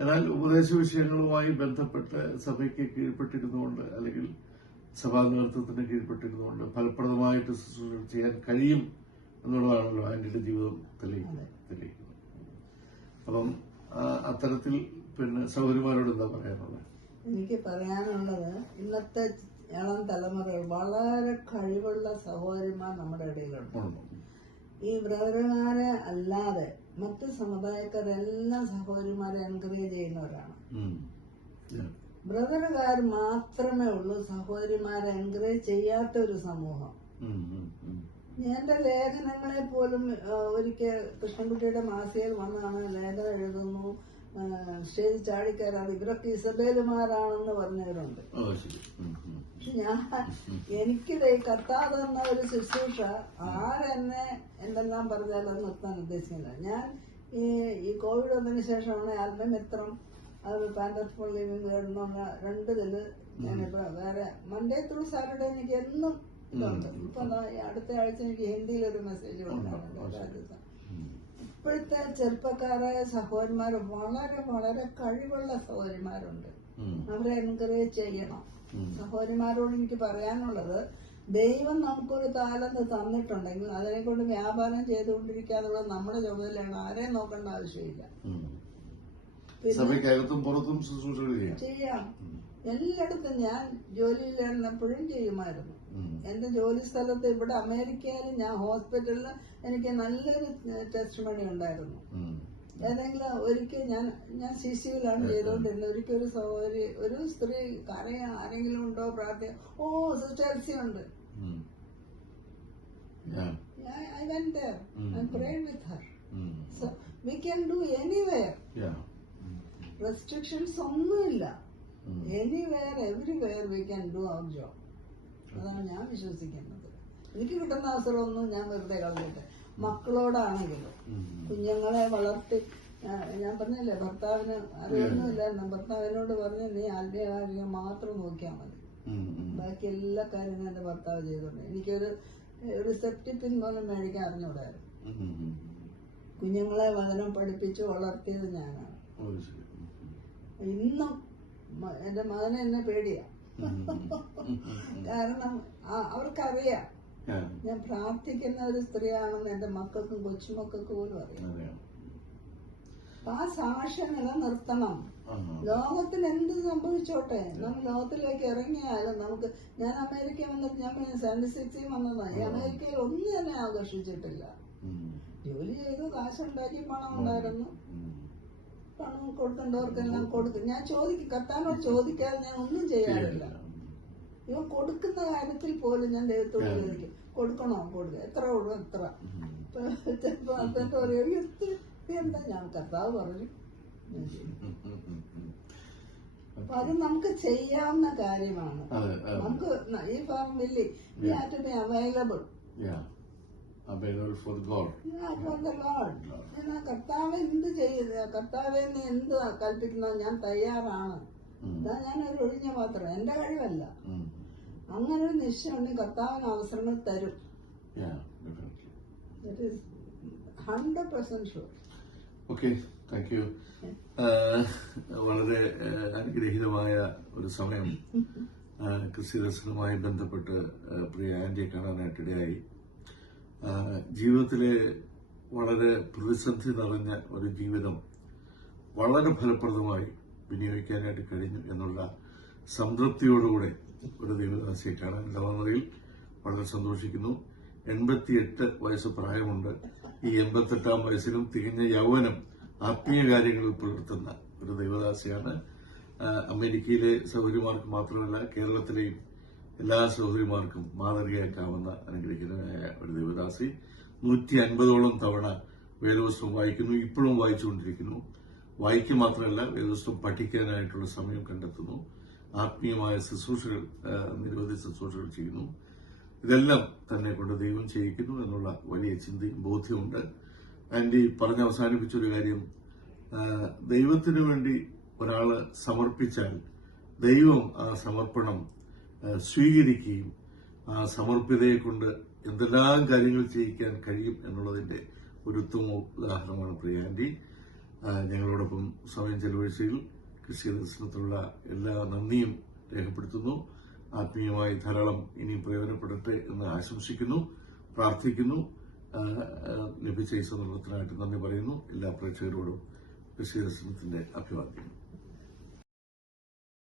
എന്നാൽ ഉപദേശ വിഷയങ്ങളുമായി ബന്ധപ്പെട്ട് സഭയ്ക്ക് കീഴ്പ്പെട്ടിരുന്നുകൊണ്ട് അല്ലെങ്കിൽ സഭാ നേതൃത്വത്തിന് കീഴ്പ്പെട്ടിരുന്നുകൊണ്ട് ഫലപ്രദമായിട്ട് ശുശ്രൂഷ ചെയ്യാൻ കഴിയും എന്നുള്ളതാണല്ലോ ആന്റിയുടെ ജീവിതം തെളിയിക്കുന്നത്. അപ്പം അത്തരത്തിൽ പിന്നെ സഹോദരിമാരോട് എന്താ പറയാനുള്ളത്? എനിക്ക് പറയാനുള്ളത്, ഇന്നത്തെ ഇളം തലമുറകൾ വളരെ കഴിവുള്ള സഹോദരിമാർ നമ്മുടെ ഇടയിലുണ്ട്. ഈ ബ്രദർമാരെ അല്ലാതെ മറ്റ് സമുദായക്കാരെല്ലാം സഹോദരിമാരെ എൻകറേജ് ചെയ്യുന്നവരാണ്. ബ്രദറുകാർ മാത്രമേ ഉള്ളൂ സഹോദരിമാരെ എൻകറേജ് ചെയ്യാത്ത ഒരു സമൂഹം. എന്റെ ലേഖനങ്ങളെ പോലും ഒരിക്കൽ കൃഷ്ണൻകുട്ടിയുടെ മാസികയിൽ വന്നാണ് ലേഖനം എഴുതുന്നു, സ്റ്റേജ് ചാടിക്കയറാതെ ഇവരൊക്കെ ഇസബേലുമാരാണെന്ന് പറഞ്ഞവരുണ്ട്. എനിക്കിത് കത്താതെ എന്ന ഒരു ശുശ്രൂഷ ആരെന്നെ എന്തെല്ലാം പറഞ്ഞാലും അത് നിർത്താൻ ഉദ്ദേശിക്കുന്നില്ല. ഞാൻ ഈ കോവിഡ് വന്നതിന് ശേഷമാണ് ആത്മമിത്രം, അത് പാൻഡേഴ്സ് ഫോർ ലിവിംഗ് വേർഡ് എന്നുള്ള രണ്ടിതില് ഞാനിപ്പോ വേറെ മൺഡേ ത്രൂ സാറ്റർഡേ എനിക്ക് എന്നും ഇതുണ്ട്. ഇപ്പൊ അടുത്ത ആഴ്ച എനിക്ക് ഹിന്ദിയിൽ ഒരു മെസ്സേജ് കൊടുക്കാറുണ്ട്. ഇപ്പോഴത്തെ ചെറുപ്പക്കാരായ സഹോദരന്മാർ വളരെ വളരെ കഴിവുള്ള സഹോദരിമാരുണ്ട്. അവരെ എൻകറേജ് ചെയ്യണം. സഹോദരിമാരോട് എനിക്ക് പറയാനുള്ളത്, ദൈവം നമുക്കൊരു താലന്ത് തന്നിട്ടുണ്ടെങ്കിൽ അതിനെ കൊണ്ട് വ്യാപാരം ചെയ്തുകൊണ്ടിരിക്കാനുള്ള നമ്മുടെ ചുമതലയാണ്. ആരെയും നോക്കേണ്ട ആവശ്യമില്ല. ചെയ്യാം. എല്ലായിടത്തും ഞാൻ ജോലിയിലായിരുന്നപ്പോഴും ചെയ്യുമായിരുന്നു. എന്റെ ജോലി സ്ഥലത്ത് ഇവിടെ അമേരിക്കയിൽ ഞാൻ ഹോസ്പിറ്റലിൽ എനിക്ക് നല്ലൊരു ടെസ്റ്റ് മണി ഉണ്ടായിരുന്നു. ഏതെങ്കിലും ഒരിക്കൽ ഞാൻ സിസിയിലാണ് ചെയ്തുകൊണ്ടിരുന്നത്. ഒരിക്കൽ ഒരു സഹോദരി, ഒരു സ്ത്രീ കരയാൻ ആരെങ്കിലും ഉണ്ടോ പ്രാർത്ഥന, ഓ സിസ്റ്റർ എൽസി ഉണ്ട്. I went there and prayed with her. So we can do anywhere. Restrictions ഒന്നുമില്ല. Anywhere, everywhere we can do our job. അതാണ് ഞാൻ വിശ്വസിക്കുന്നത്. എനിക്ക് കിട്ടുന്ന അവസരമൊന്നും ഞാൻ വെറുതെ കളഞ്ഞിട്ട്. മക്കളോടാണെങ്കിലും കുഞ്ഞുങ്ങളെ വളർത്തി, ഞാൻ പറഞ്ഞില്ലേ ഭർത്താവിന് അറിയൊന്നുമില്ലായിരുന്നു. ഭർത്താവിനോട് പറഞ്ഞ് നീ ആത്മീയകാര്യം മാത്രം നോക്കിയാൽ മതി, ബാക്കി എല്ലാ കാര്യങ്ങളും എന്റെ ഭർത്താവ് ചെയ്തോണ്ട്. എനിക്കൊരു സെപ്റ്റിക് പിൻ പോലും മേടിക്കാൻ അറിഞ്ഞൂടായിരുന്നു. കുഞ്ഞുങ്ങളെ വചനം പഠിപ്പിച്ച് വളർത്തിയത് ഞാനാണ്. ഇന്നും എന്റെ മകനെ എന്നെ പേടിയാ. കാരണം അവർക്കറിയാം ഞാൻ പ്രാർത്ഥിക്കുന്ന ഒരു സ്ത്രീയാണെന്ന് എന്റെ മക്കൾക്കും കൊച്ചുമക്കൾക്കും പോലും അറിയാം. ആ സാക്ഷ്യം നിലനിർത്തണം. ലോകത്തിൽ എന്ത് സംഭവിച്ചോട്ടെ, നമ്മൾ ലോകത്തിലേക്ക് ഇറങ്ങിയാലും നമുക്ക്, ഞാൻ അമേരിക്ക വന്നിട്ട് ഞാൻ 76 വന്നതാണ്. ഈ അമേരിക്കയിൽ ഒന്നും തന്നെ ആകർഷിച്ചിട്ടില്ല. ജോലി ചെയ്തു, കാശുണ്ടാക്കി, പണം ഉണ്ടായിരുന്നു, പണം കൊടുക്കേണ്ടവർക്കെല്ലാം കൊടുക്കും. ഞാൻ കർത്താവിനോട് ചോദിക്കാതെ ഞാൻ ഒന്നും ചെയ്യാറില്ല. ഇവ കൊടുക്കുന്ന കാര്യത്തിൽ പോലും ഞാൻ ദൈവത്തോട് ചോദിക്കും, കൊടുക്കണോ കൊടുക്കുക, എത്ര കൊടുക്കും, എത്ര. ചിലപ്പോ അദ്ദേഹത്തെ പറയും എന്താ, ഞാൻ കർത്താവ് പറഞ്ഞു. അപ്പൊ അത് നമുക്ക് ചെയ്യാവുന്ന കാര്യമാണ്. നമുക്ക് ഈ family available for God. For the Lord. കർത്താവ് എന്ത് ചെയ്ത്, കർത്താവെ നീ എന്ത് കൽപ്പിക്കുന്നോ ഞാൻ തയ്യാറാണ്. ഇതാ ഞാനൊരു ഒഴിഞ്ഞ പാത്രം, എന്റെ കഴിവല്ല. അങ്ങനെ ഒരു നിശ്ചയം ഉണ്ടെങ്കിൽ കർത്താവിന് അവസരങ്ങൾ തരും. 100% ഷുവർ. Okay, thank you. വളരെ അനുഗ്രഹീതമായ ഒരു സമയം ക്രിസ്ത്യദർശനവുമായി ബന്ധപ്പെട്ട് പ്രിയ ആന്റിയെ കാണാനായിട്ടിടയായി. ജീവിതത്തിലെ വളരെ പ്രതിസന്ധി നിറഞ്ഞ ഒരു ജീവിതം വളരെ ഫലപ്രദമായി വിനിയോഗിക്കാനായിട്ട് കഴിഞ്ഞു എന്നുള്ള സംതൃപ്തിയോടുകൂടെ ഒരു ദൈവദാസിയെ കാണാൻ ഇടവന്നതിൽ വളരെ സന്തോഷിക്കുന്നു. 88 വയസ്സ് പ്രായമുണ്ട്. ഈ 88ാം വയസ്സിലും തികഞ്ഞ യൗവനം ആത്മീയ കാര്യങ്ങളിൽ പുലർത്തുന്ന ഒരു ദൈവദാസിയാണ്. അമേരിക്കയിലെ സഹോദരിമാർക്ക് മാത്രമല്ല, കേരളത്തിലെയും എല്ലാ സഹോദരിമാർക്കും മാതൃകയാക്കാവുന്ന അനുഗ്രഹീതമായ ഒരു ദൈവദാസി. 150ഓളം തവണ വേദപുസ്തകം വായിക്കുന്നു, ഇപ്പോഴും വായിച്ചുകൊണ്ടിരിക്കുന്നു. വായിക്കുക മാത്രമല്ല, വേദപുസ്തകം പഠിക്കാനായിട്ടുള്ള സമയം കണ്ടെത്തുന്നു. ആത്മീയമായ ശുശ്രൂഷകൾ, നിരവധി ശുശ്രൂഷകൾ ചെയ്യുന്നു. ഇതെല്ലാം തന്നെ കൊണ്ട് ദൈവം ചെയ്യിക്കുന്നു എന്നുള്ള വലിയ ചിന്തയും ബോധ്യമുണ്ട്. ആന്റി പറഞ്ഞ് അവസാനിപ്പിച്ചൊരു കാര്യം, ദൈവത്തിനു വേണ്ടി ഒരാള് സമർപ്പിച്ചാൽ ദൈവം ആ സമർപ്പണം സ്വീകരിക്കുകയും ആ സമർപ്പിതയെ കൊണ്ട് എന്തെല്ലാം കാര്യങ്ങൾ ചെയ്യിക്കാൻ കഴിയും എന്നുള്ളതിന്റെ ഒരു ഉത്തമ ഉദാഹരണമാണ് പ്രിയ ആന്റി. ഞങ്ങളോടൊപ്പം സമയം ചെലവഴിച്ചതിൽ ക്രിസ്ത്യദർശനത്തിലുള്ള എല്ലാ നന്ദിയും രേഖപ്പെടുത്തുന്നു. ആത്മീയമായി ധാരാളം ഇനിയും പ്രയോജനപ്പെടട്ടെ എന്ന് ആശംസിക്കുന്നു, പ്രാർത്ഥിക്കുന്നു. ലഭിച്ച ഈ സന്ദർഭത്തിനായിട്ട് നന്ദി പറയുന്നു. എല്ലാ പ്രേക്ഷകരോടും ക്രിസ്ത്യദർശനത്തിന്റെ അഭിവാദ്യം.